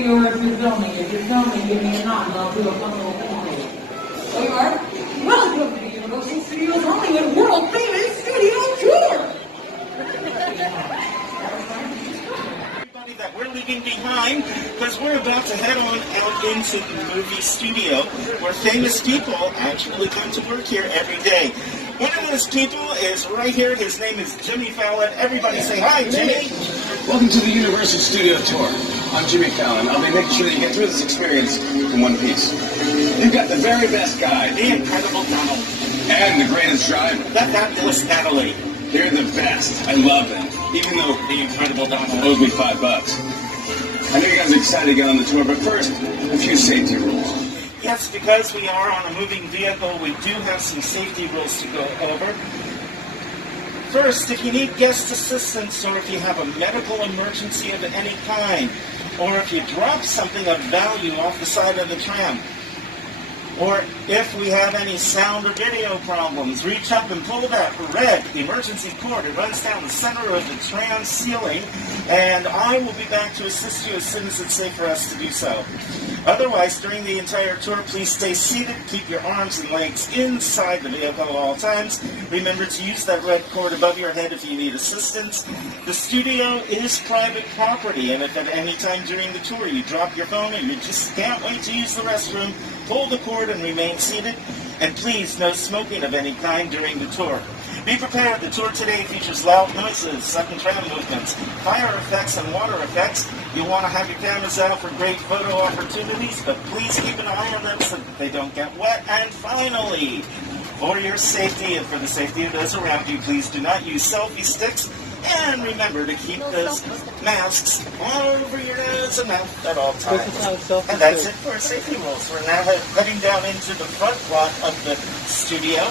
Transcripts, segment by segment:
video or if you're filming. If you're filming, give me a nod and I'll do a fun little thing for you. Oh, you are? Welcome to the Universal Studios Hollywood World Famous Studio Tour! Everybody that we're leaving behind, because we're about to head on out into the movie studio where famous people actually come to work here every day. One of those people is right here. His name is Jimmy Fallon. Everybody say hi, Jimmy. Welcome to the Universal Studio Tour. I'm Jimmy Fallon. I'll be making sure that you get through this experience in one piece. You've got the very best guide. The incredible Donald. And the greatest driver. The fabulous Natalie. They're the best. I love them. Even though The incredible Donald owes me $5. I know you guys are excited to get on the tour, but first, a few safety rules. Yes, because we are on a moving vehicle, we do have some safety rules to go over. First, if you need guest assistance or if you have a medical emergency of any kind, or if you drop something of value off the side of the tram, or if we have any sound or video problems, reach up and pull that red emergency cord. It runs down the center of the tram ceiling, and I will be back to assist you as soon as it's safe for us to do so. Otherwise, during the entire tour, please stay seated. Keep your arms and legs inside the vehicle at all times. Remember to use that red cord above your head if you need assistance. The studio is private property, and if at any time during the tour you drop your phone and you just can't wait to use the restroom, pull the cord and remain seated. And please, no smoking of any kind during the tour. Be prepared. The tour today features loud noises, sudden tram movements, fire effects, and water effects. You'll want to have your cameras out for great photo opportunities, but please keep an eye on them so that they don't get wet. And finally, for your safety and for the safety of those around you, please do not use selfie sticks. And remember to keep those masks over your nose and mouth at all times. And that's it for our safety rules. We're now heading down into the front lot of the studio.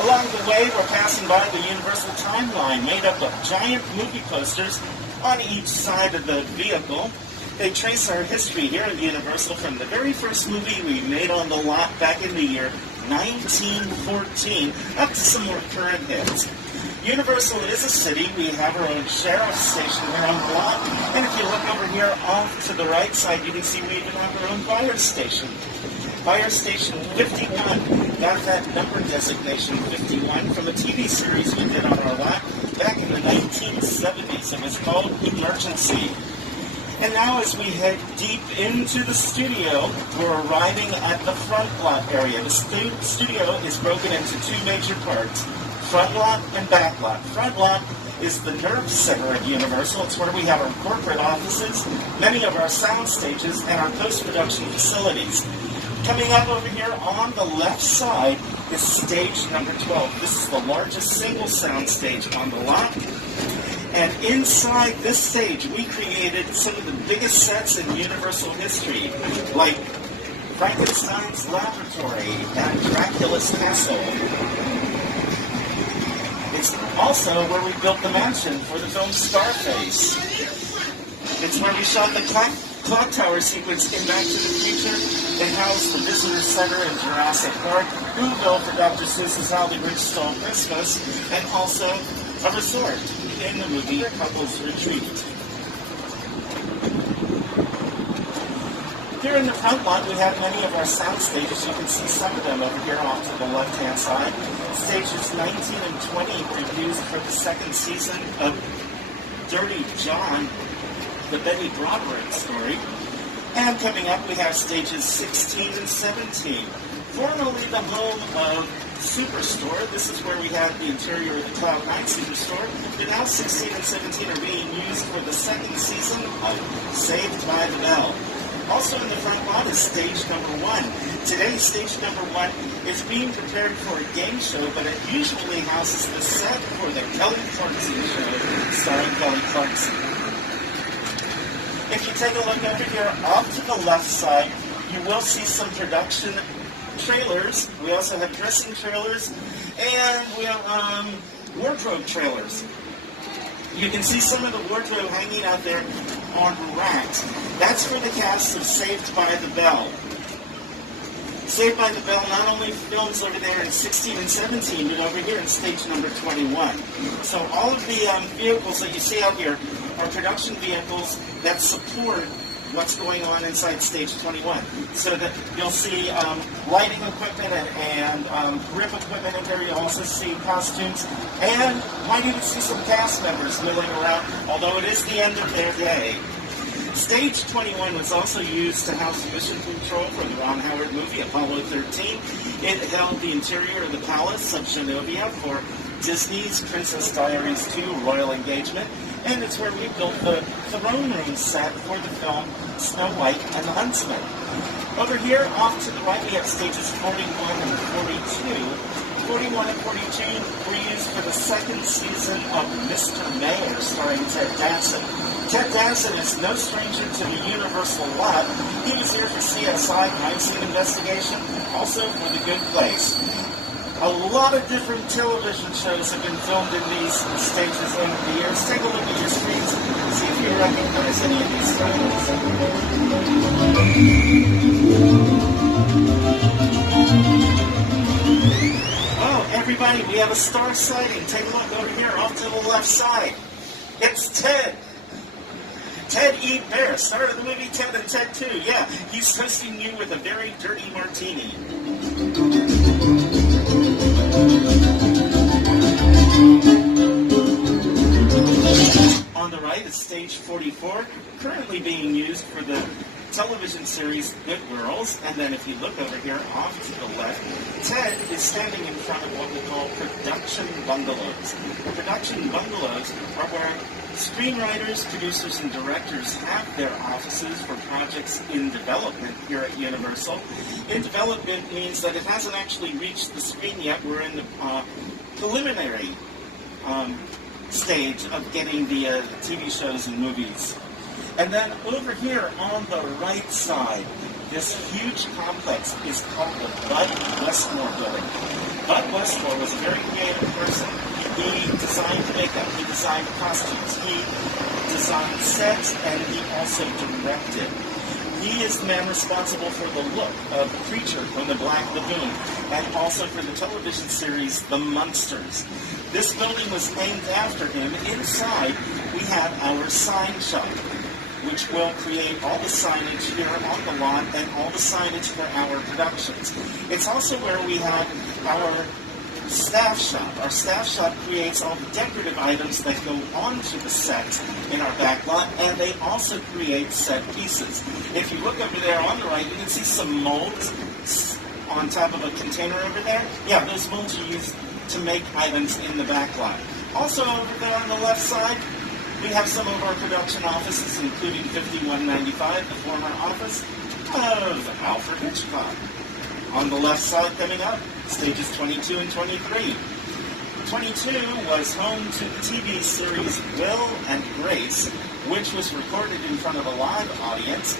Along the way, we're passing by the Universal timeline made up of giant movie posters on each side of the vehicle. They trace our history here at Universal from the very first movie we made on the lot back in the year 1914 up to some more current hits. Universal is a city. We have our own sheriff's station here on the lot. And if you look over here off to the right side, you can see we even have our own fire station. Fire Station 51 got that number designation 51 from a TV series we did on our lot back in the 1970s. It was called Emergency. And now as we head deep into the studio, we're arriving at the front lot area. The studio is broken into two major parts, front lot and back lot. Front lot is the nerve center of Universal. It's where we have our corporate offices, many of our sound stages, and our post-production facilities. Coming up over here on the left side is stage number 12. This is the largest single sound stage on the lot. And inside this stage, we created some of the biggest sets in Universal history, like Frankenstein's Laboratory and Dracula's Castle. It's also where we built the mansion for the film Scarface. It's where we shot the clock tower sequence in Back to the Future. It housed the Visitor Center in Jurassic Park, Whoville for Dr. Seuss's Hollywood Stole Christmas, and also a resort in the movie Couples Retreat. Here in the front lot, we have many of our sound stages. You can see some of them over here off to the left-hand side. Stages 19 and 20 were used for the second season of Dirty John, the Betty Broderick story. And coming up, we have stages 16 and 17. Formerly the home of Superstore. This is where we have the interior of the Cloud 9 Superstore. But now 16 and 17 are being used for the second season of Saved by the Bell. Also in the front lot is stage number 1. Today, stage number 1 is being prepared for a game show, but it usually houses the set for the Kelly Clarkson show, starring Kelly Clarkson. If you take a look over here off to the left side, you will see some production trailers. We also have dressing trailers, and we have wardrobe trailers. You can see some of the wardrobe hanging out there on racks. That's for the cast of Saved by the Bell. Saved by the Bell not only films over there in 16 and 17, but over here in stage number 21. So all of the vehicles that you see out here are production vehicles that support what's going on inside stage 21. So that you'll see lighting equipment and grip equipment in there. You'll also see costumes and might even see some cast members milling around, although it is the end of their day. Stage 21 was also used to house mission control for the Ron Howard movie Apollo 13. It held the interior of the Palace of Genovia for Disney's Princess Diaries 2 Royal Engagement, and it's where we built the throne room set for the film Snow White and the Huntsman. Over here, off to the right, we have stages 41 and 42. 41 and 42 were used for the second season of Mr. Mayor, starring Ted Danson. Ted Danson is no stranger to the Universal lot. He was here for CSI, Crime Scene Investigation, also for The Good Place. A lot of different television shows have been filmed in these stages over the years. Take a look at your screens, see if you recognize any of these titles. Oh, everybody, we have a star sighting. Take a look over here, off to the left side. It's Ted. Ted E. Bear, star of the movie Ted and Ted 2. Yeah, he's toasting you with a very dirty martini. On the right is stage 44, currently being used for the television series Good Girls. And then if you look over here, off to the left, Ted is standing in front of what we call production bungalows. Production bungalows are where screenwriters, producers, and directors have their offices for projects in development here at Universal. In development means that it hasn't actually reached the screen yet. We're in the preliminary stage of getting the TV shows and movies. And then over here on the right side, this huge complex is called the Bud Westmore Building. Bud Westmore was a very creative person. He designed makeup, he designed costumes, he designed sets, and he also directed. He is the man responsible for the look of Creature from the Black Lagoon, and also for the television series The Munsters. This building was named after him. Inside, we have our sign shop, which will create all the signage here on the lot and all the signage for our productions. It's also where we have our staff shop. Our staff shop creates all the decorative items that go onto the sets in our back lot, and they also create set pieces. If you look over there on the right, you can see some molds on top of a container over there. Yeah, those molds are used to make items in the back lot. Also over there on the left side, we have some of our production offices, including 5195, the former office of Alfred Hitchcock. On the left side coming up, stages 22 and 23. 22 was home to the TV series Will and Grace, which was recorded in front of a live audience.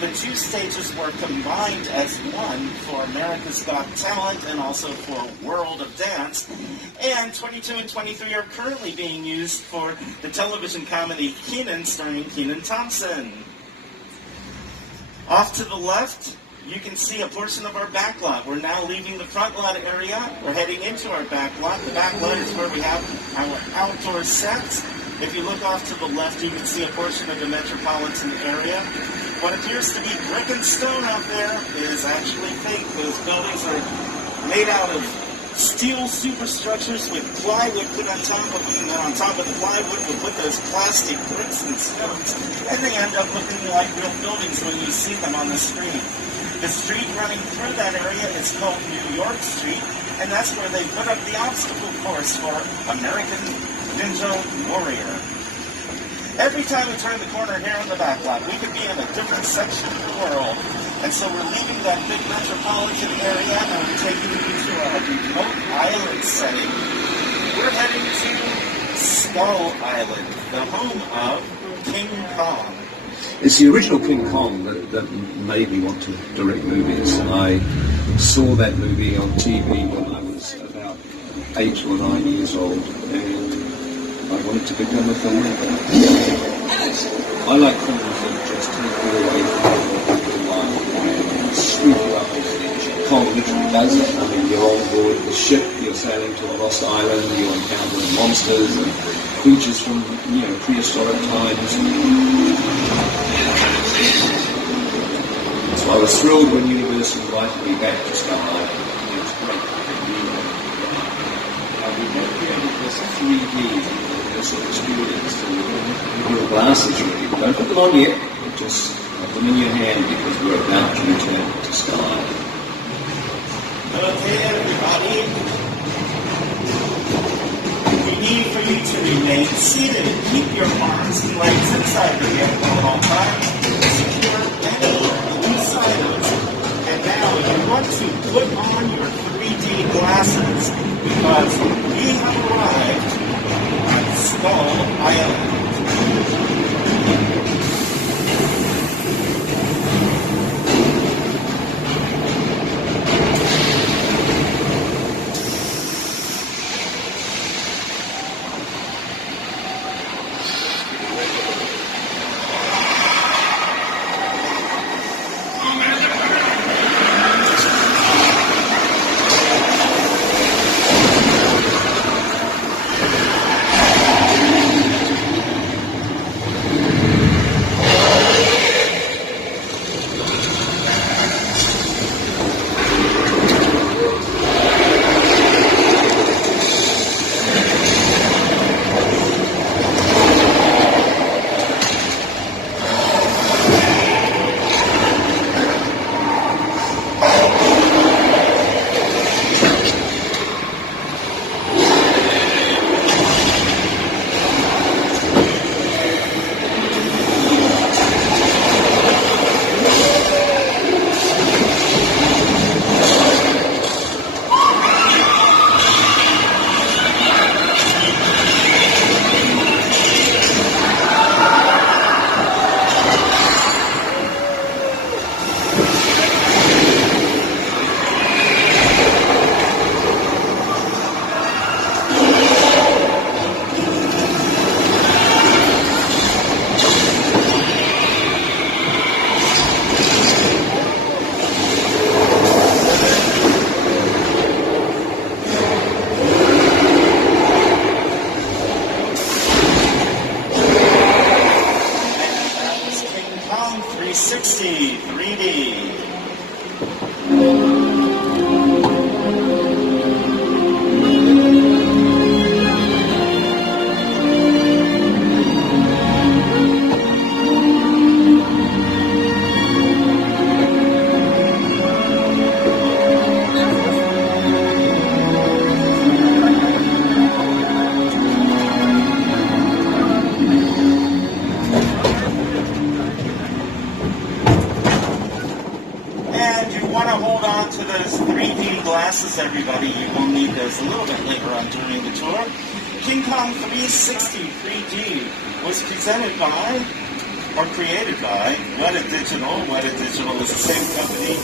The two stages were combined as one for America's Got Talent and also for World of Dance. And 22 and 23 are currently being used for the television comedy Kenan, starring Kenan Thompson. Off to the left, you can see a portion of our back lot. We're now leaving the front lot area. We're heading into our back lot. The back lot is where we have our outdoor sets. If you look off to the left, you can see a portion of the metropolitan area. What appears to be brick and stone out there is actually fake. Those buildings are made out of steel superstructures with plywood put on top of them, and then on top of the plywood we'll put those plastic bricks and stones, and they end up looking like real buildings when you see them on the screen. The street running through that area is called New York Street, and that's where they put up the obstacle course for American Ninja Warrior. Every time we turn the corner here in the back lot, we could be in a different section of the world. And so we're leaving that big metropolitan area and we're taking you to a remote island setting. We're heading to Skull Island, the home of King Kong. It's the original King Kong that made me want to direct movies. And I saw that movie on TV when I was about 8 or 9 years old. And I wanted to become a filmmaker. I like films that just take you away from your life and sweep you up as an engine. Kong literally does it. I mean, you're on board the ship, you're sailing to a lost island, you're encountering monsters and creatures from, prehistoric times. I was thrilled when Universal invited me back to Skull Island. It was great. We have created this 3D Universal experience through little glasses really. Don't put them on yet, just put them in your hand because we're about to return to Skull Island. Okay, everybody. We need for you to remain seated and keep your arms and legs inside the vehicle at all times. Secure any loose items. And now you want to put on your 3D glasses because we have arrived at Skull Island. Kong 360 3D. Want to hold on to those 3D glasses, everybody. You will need those a little bit later on during the tour. King Kong 360 3D was presented by, or created by, Weta Digital. Weta Digital is the same company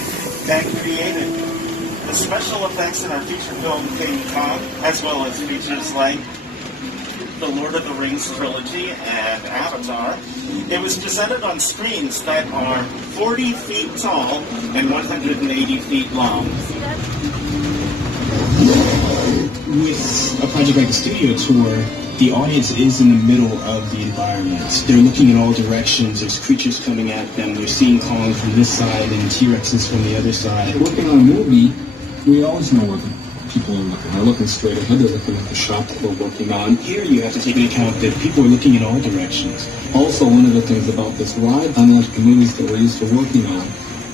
that created the special effects in our feature film King Kong, as well as features like the Lord of the Rings trilogy and Avatar. It was presented on screens that are 40 feet tall and 180 feet long. With a project like the studio tour, the audience is in the middle of the environment. They're looking in all directions. There's creatures coming at them. They're seeing Kong from this side and T-Rexes from the other side. Working on a movie, we always know where people are looking. They're looking straight ahead. They're looking at the shot that we're working on. Here you have to take into account that people are looking in all directions. Also, one of the things about this ride, unlike the movies that we're used to working on,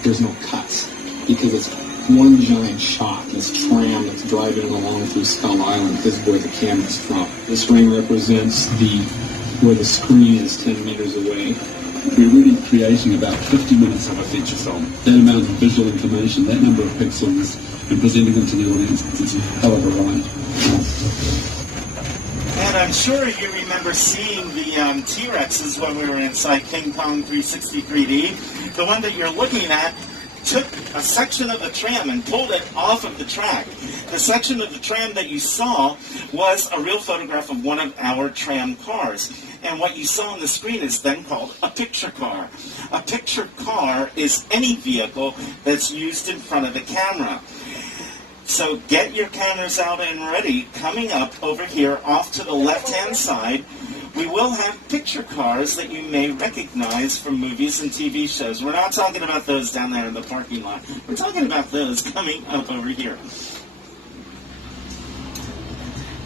there's no cuts because it's one giant shot. This tram that's driving along through Skull Island is where the camera's from. This ring represents where the screen is 10 meters away. We're really creating about 50 minutes of a feature film. That amount of visual information, that number of pixels, and presenting them to the audience, it's a hell of a ride. And I'm sure you remember seeing the T-Rexes when we were inside King Kong 360 3D. The one that you're looking at took a section of the tram and pulled it off of the track. The section of the tram that you saw was a real photograph of one of our tram cars. And what you saw on the screen is then called a picture car. A picture car is any vehicle that's used in front of the camera. So get your cameras out and ready. Coming up over here off to the left-hand side, We will have picture cars that you may recognize from movies and TV shows. We're not talking about those down there in the parking lot. We're talking about those coming up over here.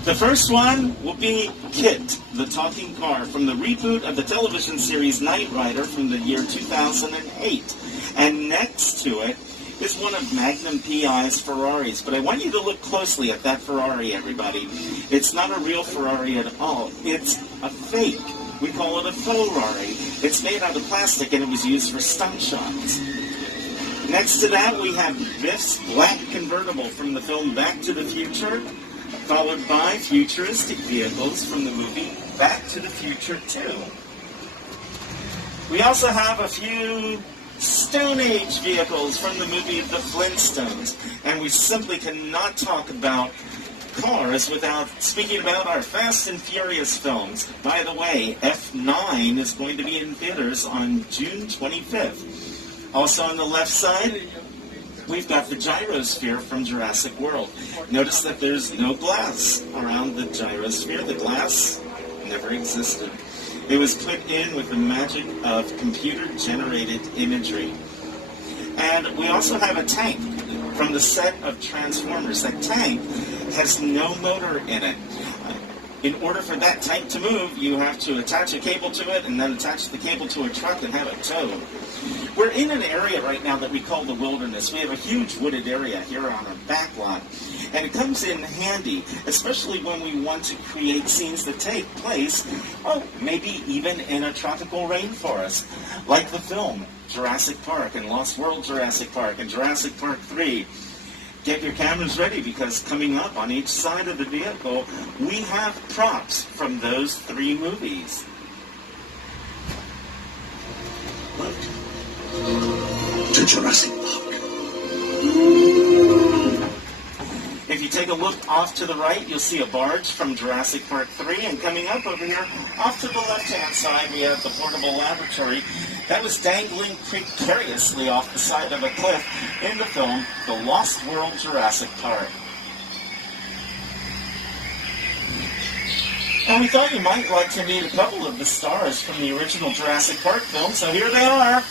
The first one will be KITT, the talking car, from the reboot of the television series Knight Rider from the year 2008. And next to it is one of Magnum P.I.'s Ferraris. But I want you to look closely at that Ferrari, everybody. It's not a real Ferrari at all. It's a fake. We call it a faux Rari. It's made out of plastic and it was used for stunt shots. Next to that, we have Biff's black convertible from the film Back to the Future, followed by futuristic vehicles from the movie Back to the Future 2. We also have a few Stone Age vehicles from the movie The Flintstones, and we simply cannot talk about cars without speaking about our Fast and Furious films. By the way, F9 is going to be in theaters on June 25th. Also on the left side, we've got the gyrosphere from Jurassic World. Notice that there's no glass around the gyrosphere. The glass never existed. It was put in with the magic of computer-generated imagery. And we also have a tank from the set of Transformers. That tank has no motor in it. In order for that tank to move, you have to attach a cable to it and then attach the cable to a truck and have it towed. We're in an area right now that we call the wilderness. We have a huge wooded area here on our back lot. And it comes in handy, especially when we want to create scenes that take place, oh, maybe even in a tropical rainforest, like the film Jurassic Park and Lost World Jurassic Park and Jurassic Park 3. Get your cameras ready because coming up on each side of the vehicle, we have props from those 3 movies. Welcome to Jurassic Park. If you take a look off to the right, you'll see a barge from Jurassic Park 3, and coming up over here, off to the left-hand side, we have the portable laboratory that was dangling precariously off the side of a cliff in the film The Lost World Jurassic Park. And we thought you might like to meet a couple of the stars from the original Jurassic Park film, so here they are.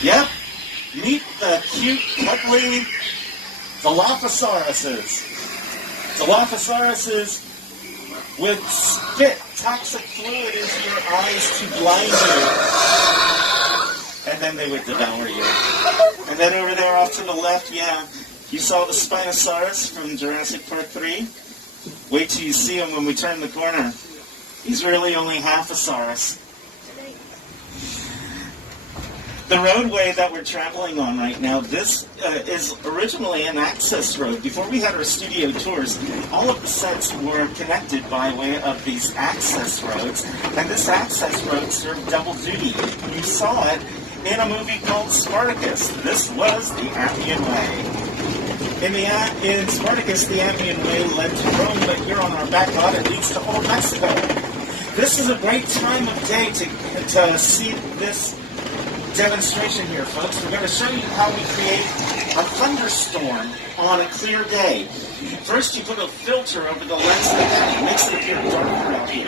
Yep, meet the cute, cuddly Dilophosauruses. Dilophosauruses with spit toxic fluid into your eyes to blind you. And then they would devour you. And then over there off to the left, yeah, you saw the Spinosaurus from Jurassic Park 3. Wait till you see him when we turn the corner. He's really only half a saurus. The roadway that we're traveling on right now, this is originally an access road. Before we had our studio tours, all of the sets were connected by way of these access roads, and this access road served double duty. You saw it in a movie called Spartacus. This was the Appian Way. In Spartacus, the Appian Way led to Rome, but here on our back lot, it leads to Old Mexico. This is a great time of day to see this demonstration here, folks. We're going to show you how we create a thunderstorm on a clear day. First, you put a filter over the lens of the camera. It makes it appear darker out here.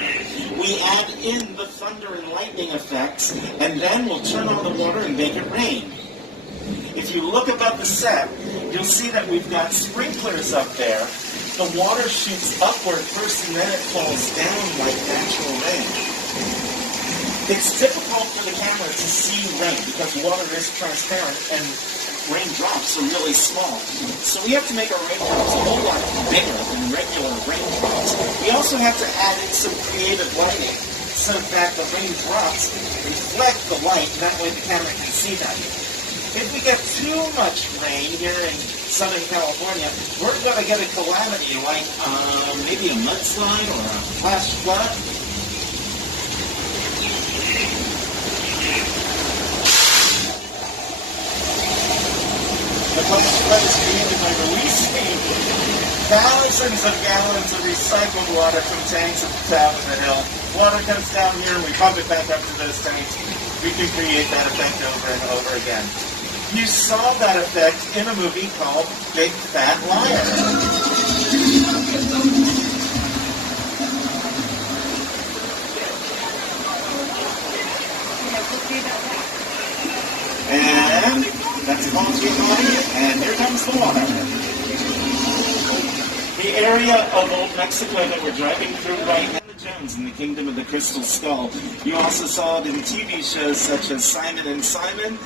We add in the thunder and lightning effects, and then we'll turn on the water and make it rain. If you look above the set, you'll see that we've got sprinklers up there. The water shoots upward first, and then it falls down like natural rain. It's difficult for the camera to see rain because water is transparent and raindrops are really small. So we have to make our raindrops a whole lot bigger than regular raindrops. We also have to add in some creative lighting so that the raindrops reflect the light, and that way the camera can see that. If we get too much rain here in Southern California, we're going to get a calamity like maybe a mudslide or a flash flood. The public flood is created by releasing thousands of gallons of recycled water from tanks at the top of the hill. Water comes down here and we pump it back up to those tanks. We can create that effect over and over again. You saw that effect in a movie called Big Fat Liar. And that's called behind, and here comes the water. The area of Old Mexico that we're driving through right now, Jones in the Kingdom of the Crystal Skull. You also saw it in TV shows such as Simon and Simon,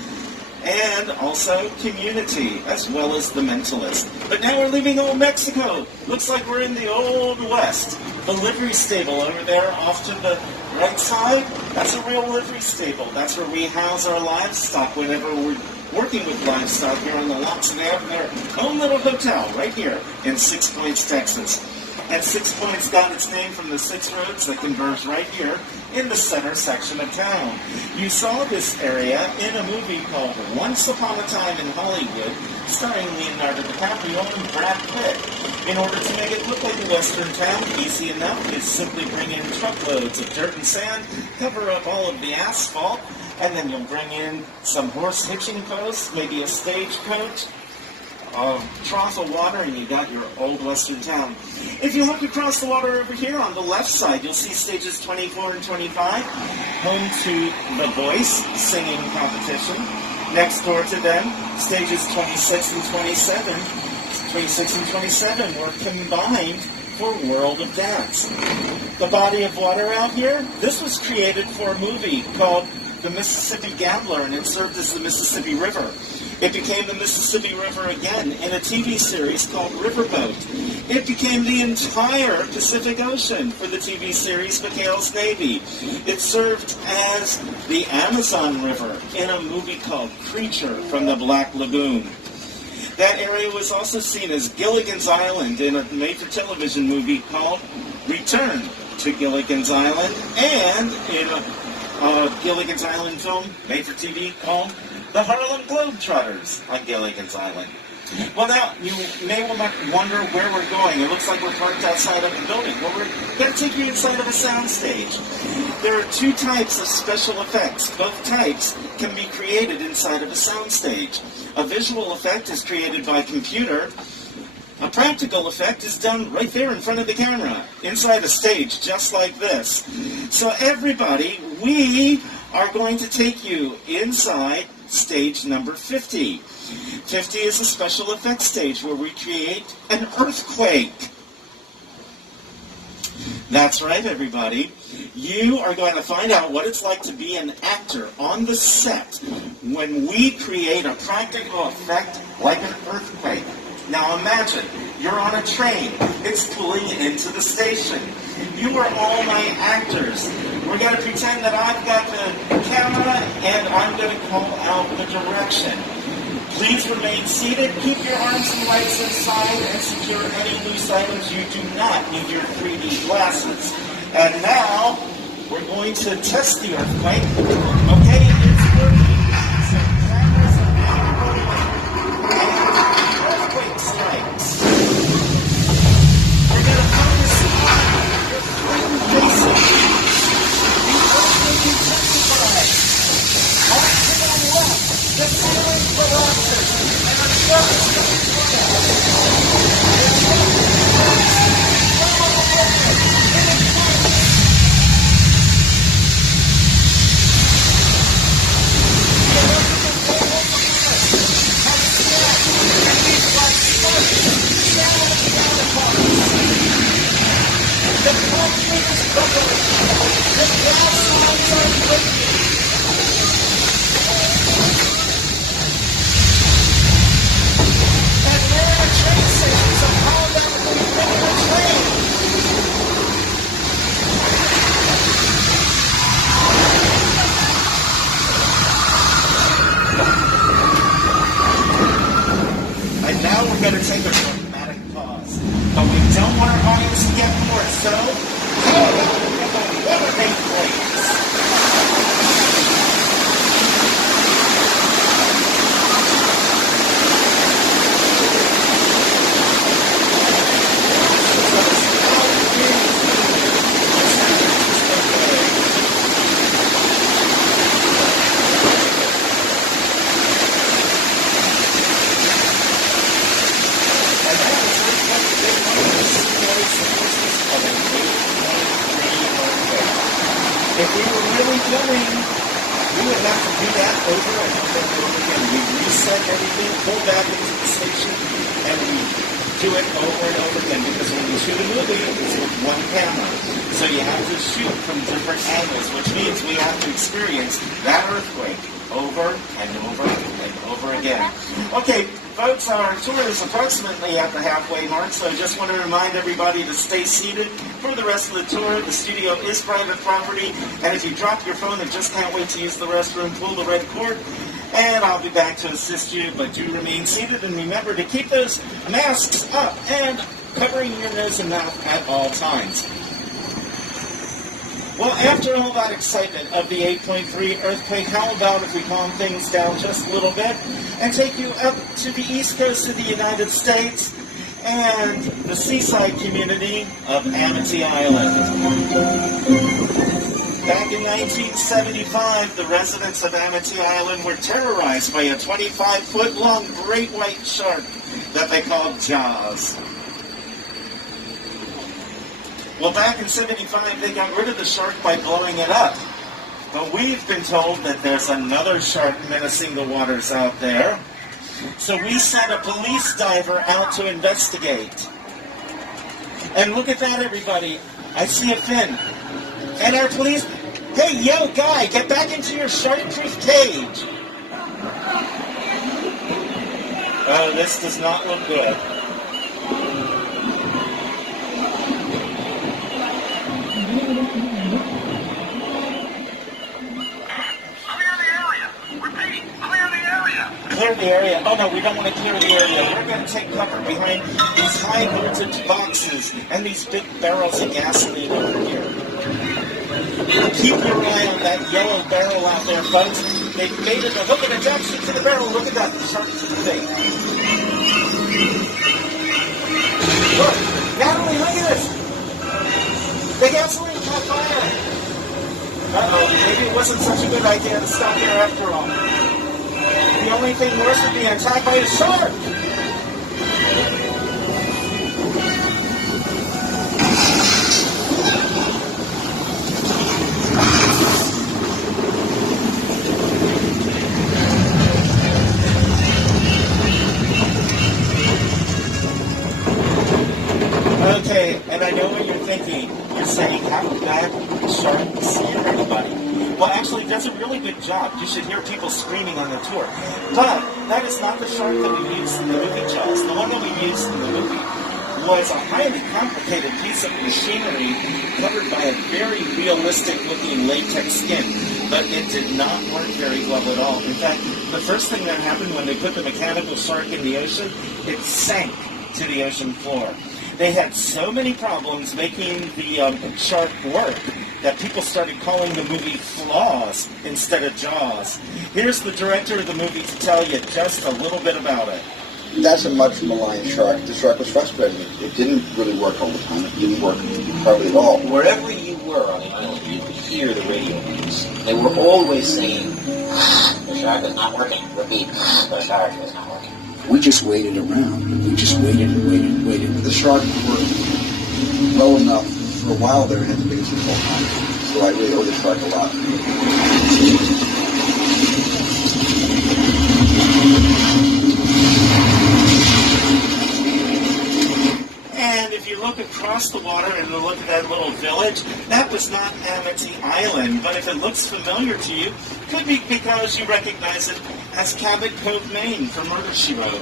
and also Community, as well as The Mentalist. But now we're leaving Old Mexico. Looks like we're in the Old West. The livery stable over there off to the right side, that's a real livery stable. That's where we house our livestock whenever we're working with livestock here on the lots. And they have their own little hotel right here in Six Points, Texas. And Six Points got its name from the 6 roads that converge right here in the center section of town. You saw this area in a movie called Once Upon a Time in Hollywood, starring Leonardo DiCaprio and Brad Pitt. In order to make it look like a western town, easy enough is simply bring in truckloads of dirt and sand, cover up all of the asphalt, and then you'll bring in some horse hitching posts, maybe a stagecoach, a trough of water, and you got your old western town. If you look across the water over here on the left side, you'll see stages 24 and 25, home to The Voice singing competition. Next door to them, stages 26 and 27. 26 and 27 were combined for World of Dance. The body of water out here, this was created for a movie called The Mississippi Gambler, and it served as the Mississippi River. It became the Mississippi River again in a TV series called Riverboat. It became the entire Pacific Ocean for the TV series McHale's Navy. It served as the Amazon River in a movie called Creature from the Black Lagoon. That area was also seen as Gilligan's Island in a made-for-television movie called Return to Gilligan's Island, and in a Gilligan's Island film made for TV called The Harlem Globetrotters on Gilligan's Island. Well, now, you may wonder where we're going. It looks like we're parked outside of the building. Well, we're going to take you inside of a soundstage. There are 2 types of special effects. Both types can be created inside of a soundstage. A visual effect is created by computer. A practical effect is done right there in front of the camera, inside a stage just like this. So everybody, we are going to take you inside stage number 50. 50 is a special effects stage where we create an earthquake. That's right, everybody. You are going to find out what it's like to be an actor on the set when we create a practical effect like an earthquake. Now imagine, you're on a train. It's pulling into the station. You are all my actors. We're going to pretend that I've got the camera and I'm going to call out the direction. Please remain seated. Keep your arms and legs inside and secure any loose items. You do not need your 3D glasses. And now, we're going to test the earthquake. Okay, it's working. So cameras are now rolling. And earthquake strikes. We're going to focus on your front faces. The earthquake intensifies. Off to the left, the ceiling collapses, and a sharp the concrete is buckling. The glass lines are breaking. And there are train stations of how that will bring the train. And now we're going to take a dramatic pause. But we don't want our audience to get bored, so how about we have a lemonade place? If we were really doing We would have to do that over and over and over again. We reset everything, pull back into the station, and we do it over and over again because when you shoot a movie, it's with one camera. So you have to shoot from different angles, which means we have to experience that earthquake over and over and over again. Okay, folks, our tour is approximately at the halfway mark, so I just want to remind everybody to stay seated for the rest of the tour. The studio is private property, and if you drop your phone and just can't wait to use the restroom, pull the red cord, and I'll be back to assist you, but do remain seated, and remember to keep those masks up and covering your nose and mouth at all times. Well, after all that excitement of the 8.3 earthquake, how about if we calm things down just a little bit and take you up to the east coast of the United States and the seaside community of Amity Island. Back in 1975, the residents of Amity Island were terrorized by a 25-foot-long great white shark that they called Jaws. Well, back in 75, they got rid of the shark by blowing it up. But we've been told that there's another shark menacing the waters out there. So we sent a police diver out to investigate. And look at that, everybody. I see a fin. And our police... Hey, yo, guy, get back into your shark-proof cage. Oh, this does not look good. Clear the area. Oh no, we don't want to clear the area. We're going to take cover behind these high voltage boxes and these big barrels of gasoline over here. Keep your eye on that yellow barrel out there, folks. They've made it a hook and a jackson to the barrel. Look at that. The shark's moving. Look, Natalie, look at this. The gasoline caught fire. Uh-oh, maybe it wasn't such a good idea to stop here after all. The only thing worse would be an attack by a shark. Okay, and I know what you're thinking. You're saying, how did that shark scare anybody? Well, actually, it does a really good job. You should hear people screaming on the tour. But that is not the shark that we used in the movie Jaws. The one that we used in the movie was a highly complicated piece of machinery covered by a very realistic-looking latex skin. But it did not work very well at all. In fact, the first thing that happened when they put the mechanical shark in the ocean, it sank to the ocean floor. They had so many problems making the shark work that people started calling the movie Flaws instead of Jaws. Here's the director of the movie to tell you just a little bit about it. That's a much maligned shark. The shark was frustrating. It didn't really work all the time. It didn't work hardly at all. Wherever you were on the island, you could hear the radio waves. They were always saying, the shark is not working. Repeat, the shark is not working. We just waited around. We just waited and waited and waited. The shark worked low enough for a while there and had the biggest of all time. So I really owe the shark a lot. And if you look across the water and you look at that little village, that was not Amity Island. But if it looks familiar to you, could be because you recognize it as Cabot Cove, Maine from Murder, She Wrote.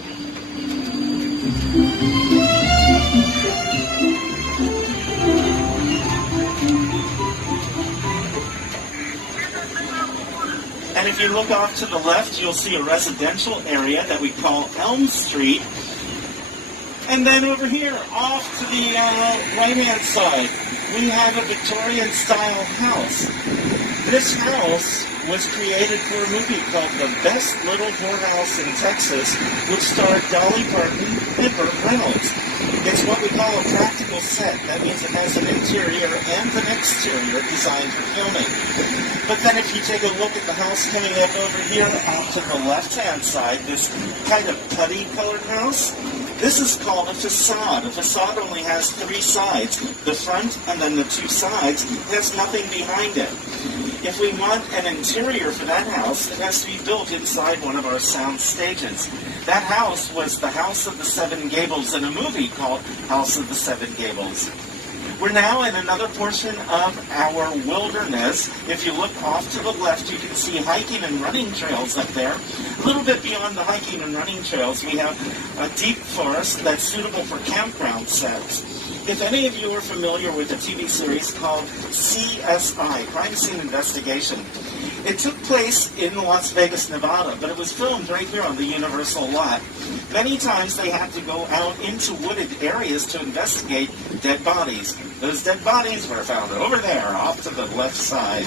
And if you look off to the left, you'll see a residential area that we call Elm Street. And then over here, off to the right-hand side, we have a Victorian-style house. This house was created for a movie called The Best Little Whorehouse in Texas, which starred Dolly Parton and Burt Reynolds. It's what we call a practical set. That means it has an interior and an exterior designed for filming. But then if you take a look at the house coming up over here, off to the left-hand side, this kind of putty-colored house, this is called a facade. A facade only has three sides, the front and then the two sides. There's nothing behind it. If If we want an interior for that house, it has to be built inside one of our sound stages. That house was the House of the Seven Gables in a movie called House of the Seven Gables. We're now in another portion of our wilderness. If you look off to the left, you can see hiking and running trails up there. A little bit beyond the hiking and running trails, we have a deep forest that's suitable for campground sets. If any of you are familiar with a TV series called CSI, Crime Scene Investigation, it took place in Las Vegas, Nevada, but it was filmed right here on the Universal lot. Many times they had to go out into wooded areas to investigate dead bodies. Those dead bodies were found over there, off to the left side.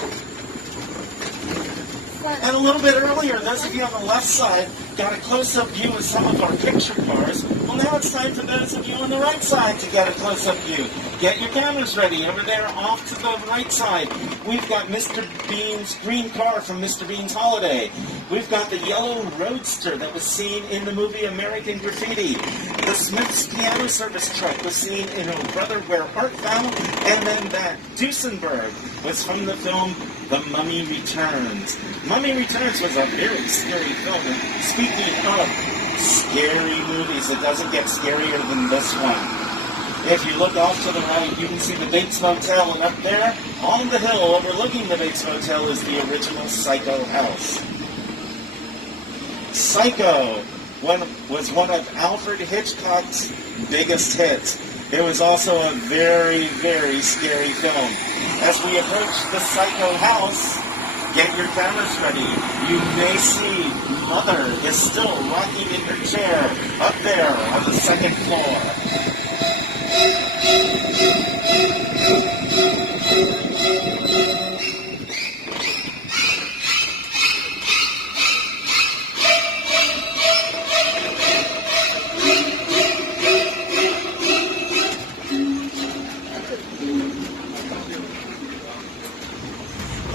And a little bit earlier, those of you on the left side got a close-up view of some of our picture cars. Well, now it's time for those of you on the right side to get a close-up view. Get your cameras ready. Over there, off to the right side, we've got Mr. Bean's green car from Mr. Bean's Holiday. We've got the yellow roadster that was seen in the movie American Graffiti. The Smith's piano service truck was seen in Oh Brother, Where Art Thou? And then that Duesenberg was from the film The Mummy Returns. Mummy Returns was a very scary film. And speaking of scary movies, it doesn't get scarier than this one. If you look off to the right, you can see the Bates Motel, and up there, on the hill overlooking the Bates Motel, is the original Psycho house. Psycho was one of Alfred Hitchcock's biggest hits. It was also a very, very scary film. As we approach the Psycho house, get your cameras ready. You may see Mother is still rocking in her chair up there on the second floor.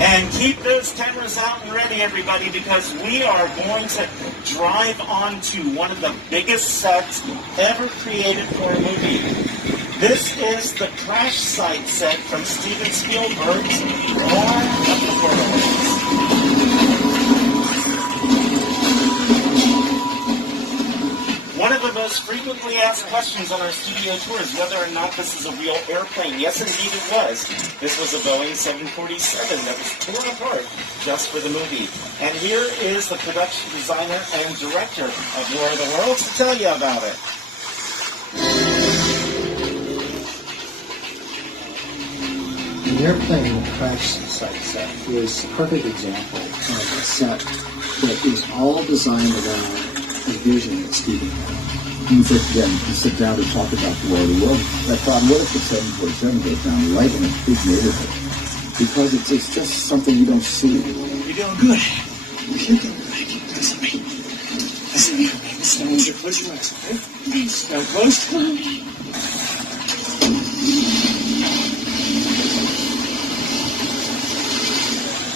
And keep those cameras out and ready, everybody, because we are going to drive onto one of the biggest sets ever created for a movie. This is the crash site set from Steven Spielberg's War of the Worlds. One of the most frequently asked questions on our studio tour is whether or not this is a real airplane. Yes, indeed it was. This was a Boeing 747 that was torn apart just for the movie. And here is the production designer and director of War of the Worlds to tell you about it. The airplane crash site set is a perfect example of a set that is all designed around a vision that Steven had. You sit down to talk about the War of the Worlds. That problem, what if the 747 goes down right in a big neighborhood? Because it's just something you don't see. You're doing good. You're doing good. Listen to me. Listen to me. Listen, I want you to close your eyes, okay? Now close.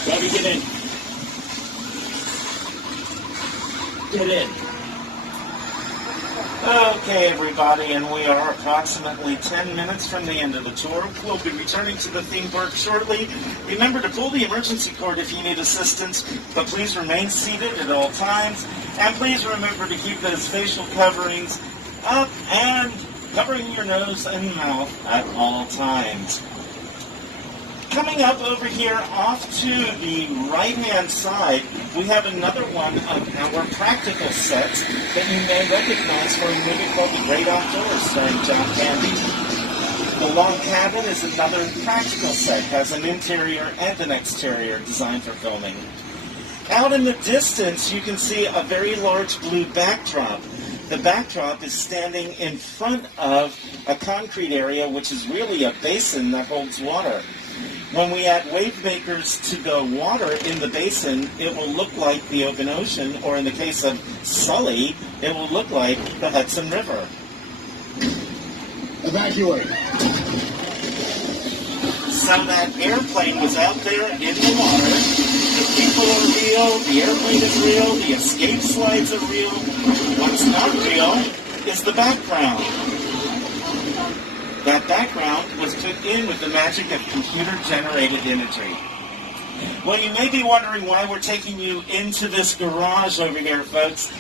Bobby, get in. Get in. Okay, everybody, and we are approximately 10 minutes from the end of the tour. We'll be returning to the theme park shortly. Remember to pull the emergency cord if you need assistance, but please remain seated at all times. And please remember to keep those facial coverings up and covering your nose and mouth at all times. Coming up over here off to the right-hand side, we have another one of our practical sets that you may recognize from a movie called The Great Outdoors starring John Candy. The Log Cabin is another practical set, has an interior and an exterior designed for filming. Out in the distance, you can see a very large blue backdrop. The backdrop is standing in front of a concrete area, which is really a basin that holds water. When we add wave makers to the water in the basin, it will look like the open ocean, or in the case of Sully, it will look like the Hudson River. Evacuate. So that airplane was out there in the water. The people are real, the airplane is real, the escape slides are real. What's not real is the background. That background was put in with the magic of computer-generated imagery. Well, you may be wondering why we're taking you into this garage over here, folks.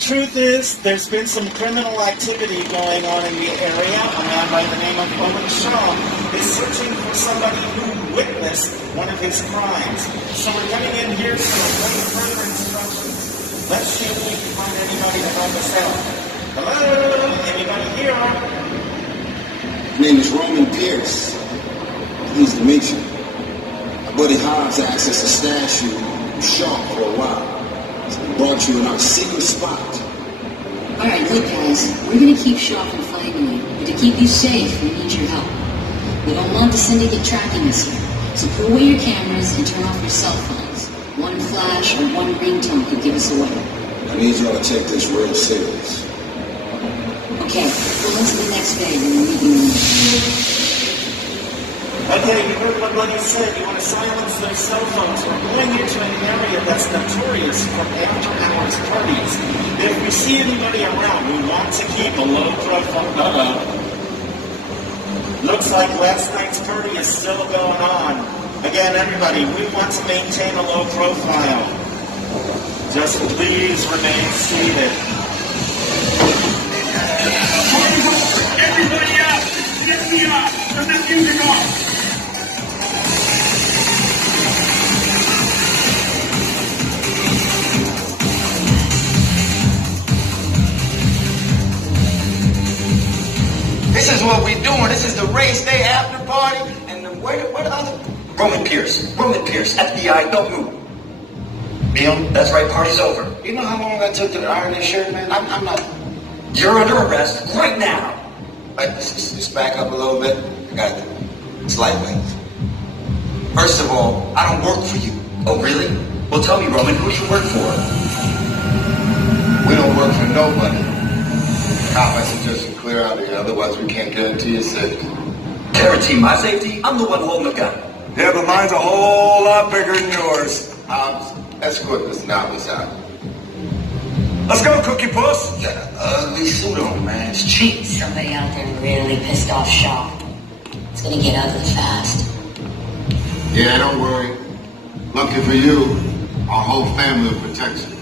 Truth is, there's been some criminal activity going on in the area. A man by the name of Owen Shaw is searching for somebody who witnessed one of his crimes. So we're coming in here to await further instructions. Let's see if we can find anybody to help us out. Hello? Anybody here? His name is Roman Pierce. He's the matron. My buddy Hobbs asked us to stash you in Shaw for a while. So we brought you in our secret spot. Alright, look guys, we're gonna keep Shaw from finding you, but to keep you safe, we need your help. We don't want the syndicate tracking us here, so put away your cameras and turn off your cell phones. One flash or one ringtone could give us away. I need y'all to take this real serious. Okay, go on to the next phase and we'll meet you in there. Okay, you heard what Buddy said. You want to silence those cell phones. We're going into an area that's notorious for after-hours parties. If we see anybody around, we want to keep a low profile. Looks like last night's party is still going on. Again, everybody, we want to maintain a low profile. Just please remain seated. Everybody out! Get me out! Turn that music off! This is what we're doing. This is the race day after party. And where the other? Roman Pierce, FBI, don't move. Neil, that's right, party's over. You know how long I took to iron this shirt, man? I'm not... You're under arrest right now. Just back up a little bit. I got it. It's lightweight. First of all, I don't work for you. Oh, really? Well, tell me, Roman, who do you work for? We don't work for nobody. Cop, I suggest you clear out of here, otherwise we can't guarantee your safety. Guarantee my safety? I'm the one holding the gun. Yeah, but mine's a whole lot bigger than yours. Escort this novice out. Let's go, Cookie Puss. You got an ugly suit on, man. It's cheap. Somebody out there really pissed off Shaw. It's gonna get ugly fast. Yeah, don't worry. Lucky for you, our whole family will protect you.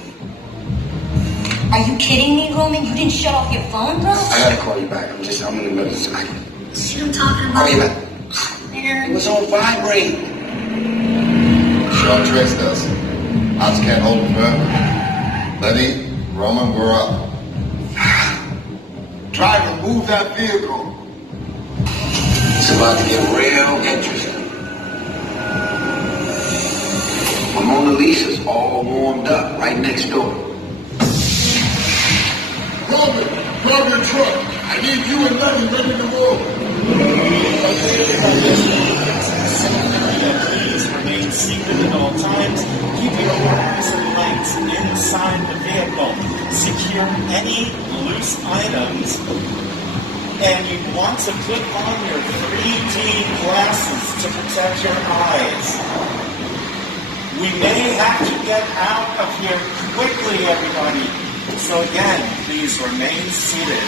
Are you kidding me, Roman? You didn't shut off your phone, bro? I gotta call you back. I'm in the middle of something. See what I'm talking about? Call you back. It was on vibrate. Shaw traced us. Ops can't hold him forever. Letty, Roman, we're up. Driver, move that vehicle. It's about to get real interesting. When Mona Lisa's all warmed up right next door. Roman, grab your truck. I need you and Letty ready to roll. Please remain seated at all times. Keep your arms and legs inside the vehicle. Secure any loose items. And you want to put on your 3D glasses to protect your eyes. We may have to get out of here quickly, everybody. So again, please remain seated.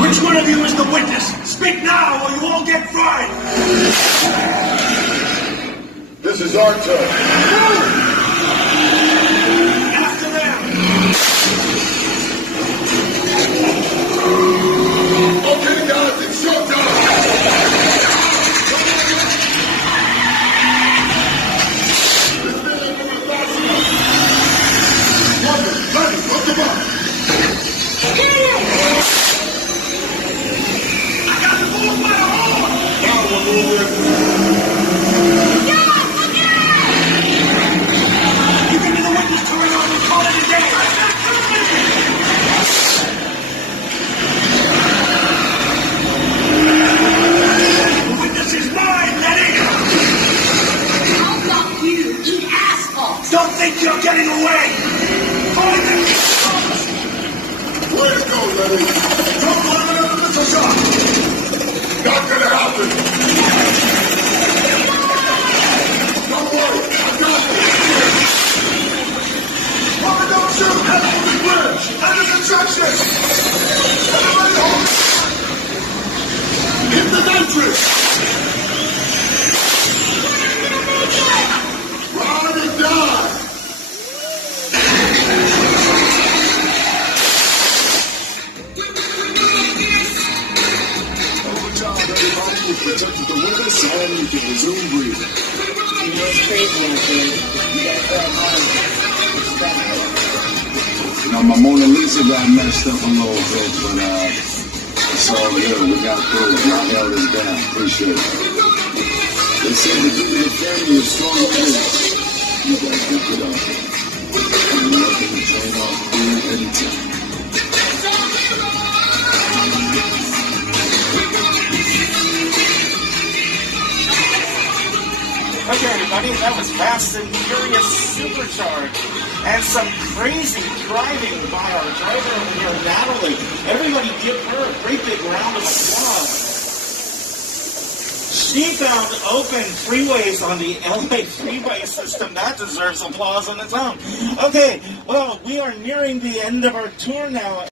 Which one of you is the witness? Speak now or you all get fried! This is our turn. After them! Okay, guys, it's showtime! Letty, hook him up! ready. Don't let another missile shot. Not gonna happen. Don't worry, I got this. Robert, don't shoot. Head for the bridge. Enter the section. Everybody hold it. Hit the nitrous. Ride and die. Protected the witness and you can resume breathing. You know it's crazy out there. You gotta throw a You know, my Mona Lisa got messed up a little bit, but it's all good. We got through it. Y'all held us down. Appreciate it. They say the good in the family is strong leaders. You gotta keep it up. I'm working to train off food anytime. Okay, everybody, that was Fast and Furious Supercharged. And some crazy driving by our driver over here, Natalie. Everybody give her a great big round of applause. She found open freeways on the LA freeway system. That deserves applause on its own. Okay, well, we are nearing the end of our tour now.